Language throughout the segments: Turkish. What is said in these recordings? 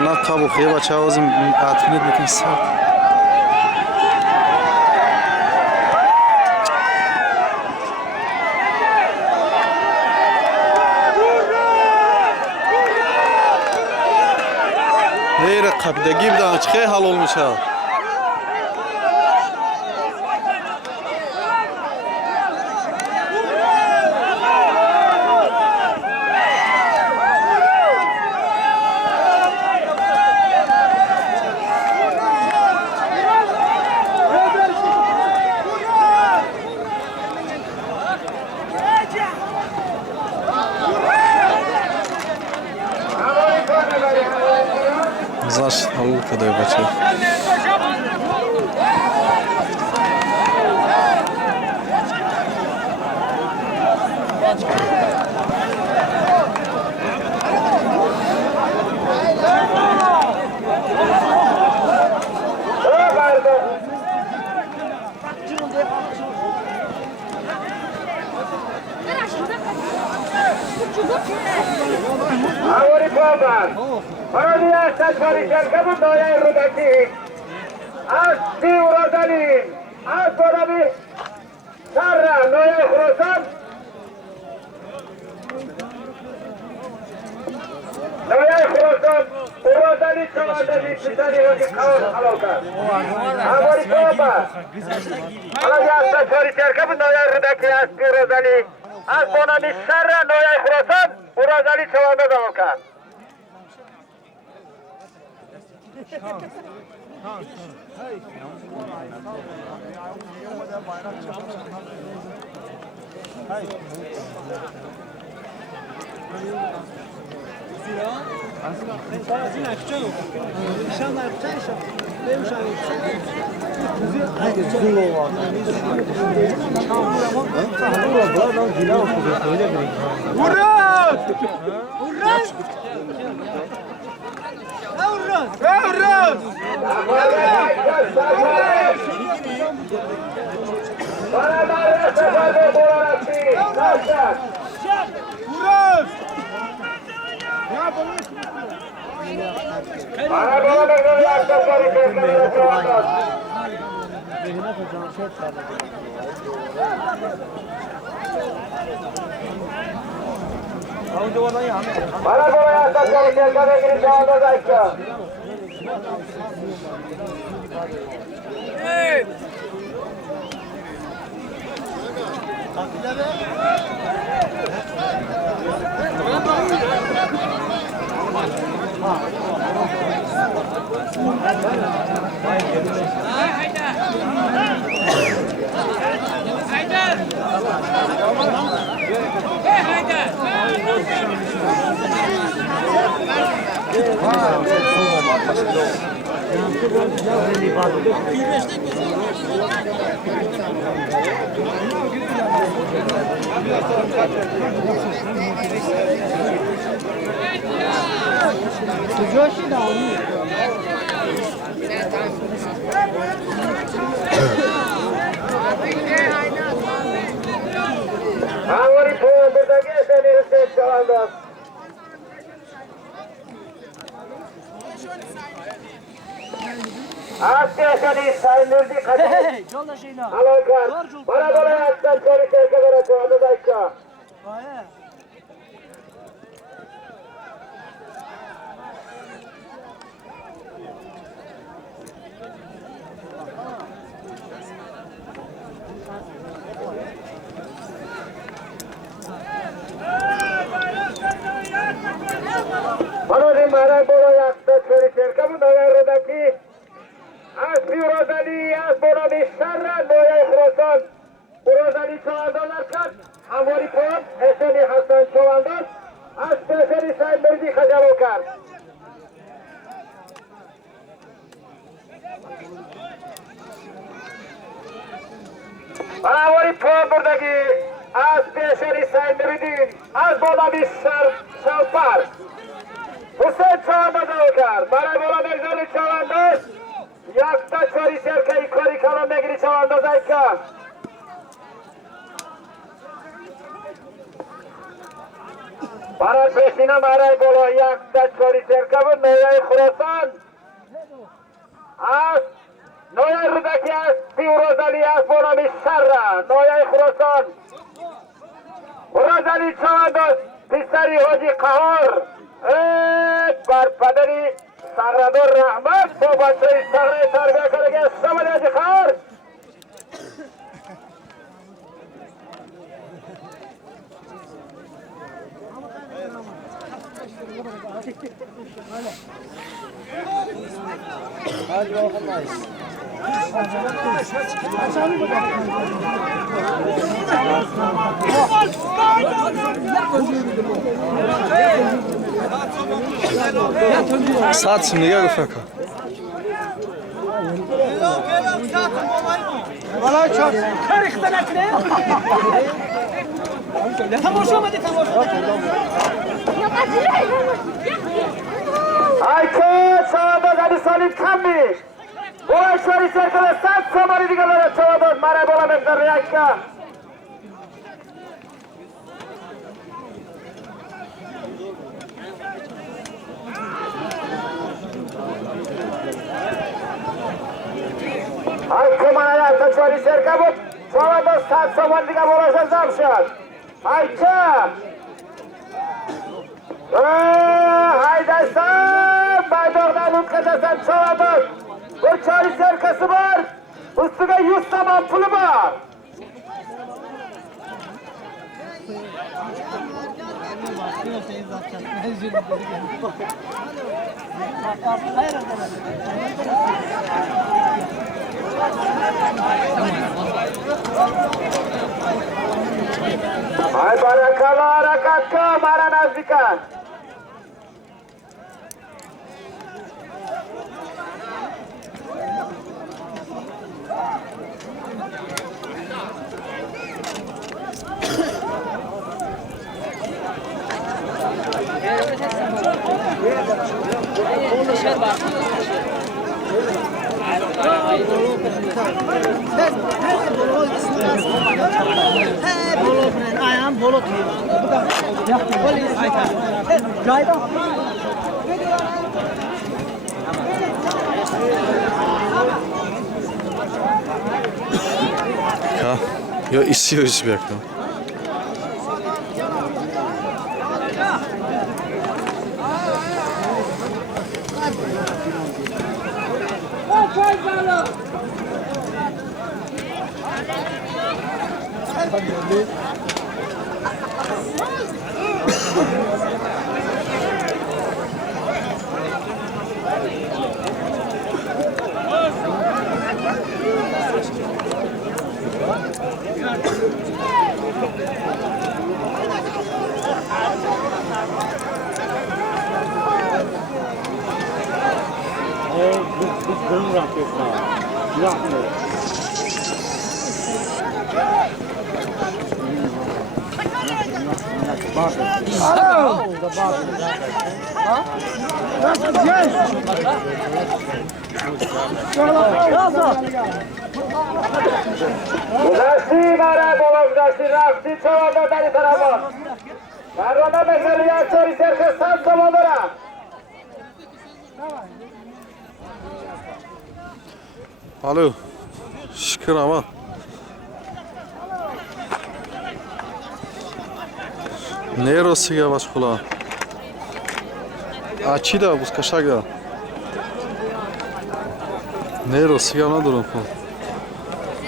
Kanal kabuğu ve çavuzun atını etmekin sağ. Neyre kapıda gibi daha çıkıyor hal olmuş ha. ГЗАШ алу kadar bacı. Parodia Sacvari cercavo noi ai rudati. Asti urodali. Asborabi. Sarra noi ai khrosan. Noi ai khrosan. Urodali chavandali pitani hoji khaos haloka. Amori baba. Parodia Sacvari cercavo noi ai rudati. Asti urodali. Asborabi sarra noi ai khrosan. Urodali chavandali haloka. Askeri sayılırdı kaçı. Alakar. Bana dolayı aslan soru terkabara çoğundu dakika. Bana di mara dolayı aslan soru terkabı dolayı rodaki. Asli urodali, asborali sarra dolayı khrosan. Urodali çoğandalar kat. Amori pon, eseni Hasan çoğandar. Asli sayılırdı kacarokar. Amori pon buradaki asli sayılırdı. Asborali salpar. Hüseyin çoğandar okar. Bana bola mezarı çoğandar. Yakta çori serkayı kori kalan megri çoğandar zayka. برای پیشینه برای بالا یک دچاری سرکه بود نویای خراسان از نویای رودکی از پیروزالی از بانامی شر نویای خراسان روزالی چانداز پسری حاجی قهار بر پدری سغردار رحمت با بچه سغره تربیه کرده شمال حاجی قهار ساعت سم نگاه گفت که والا چاپ کار اختلاف نه تماشا اومده تماشا ای که چواداز علی سالید کم بیش برای شوری سرکل 100 سامانی دیگه داره چواداز مرای بالا بگذار یک که ای که مرای یک چوری سرکل بود چواداز 100 سامان دیگه بالا شد شد ای که های دستم بایدار نبود که دستم چواداز بر چاری سرکسی بار استگه 100 سامان پول بار های برکلا حرکت که مرا نزدیکن یا ایسی و ایسی بکنم گذشتی برای بالا گذشتی رفتی چواداز در این طرف برنامه بگذاری یک چاری سرکه 100 سامان دارم الو شکر آمد نیرو سیگه باش خلا چی دا بوزکاشا گه نیرو سیگه ندارم خود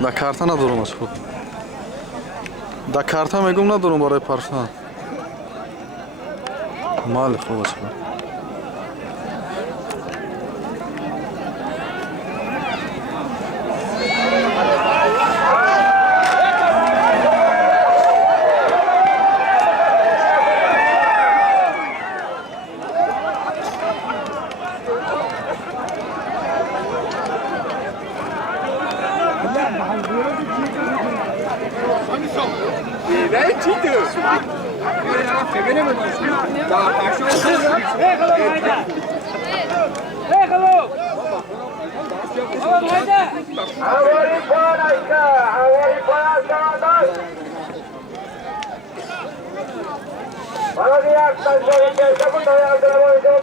دا کارتا ندارم اش خود دا کارتا میگم ندارم برای پرسان مال خوب است Havori puan Havori puan Çağdaş. Bana Mavi yaktan şöyle çerkabı dayandıran oyuncumuz.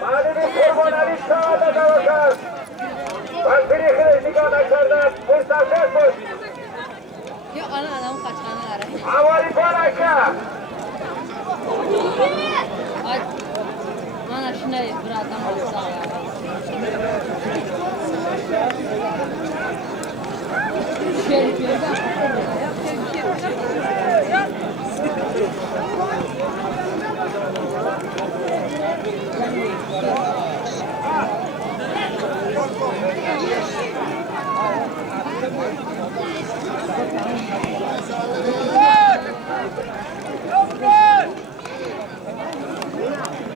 Manevi kurbanları sağda da bakar. Bak biri kırışık anakardan Mustafa Kut. Yok adam kaçanı ara. Havali Paraka. Ay. Mana şuna bir adam olsa ya. Şöyle bir bak.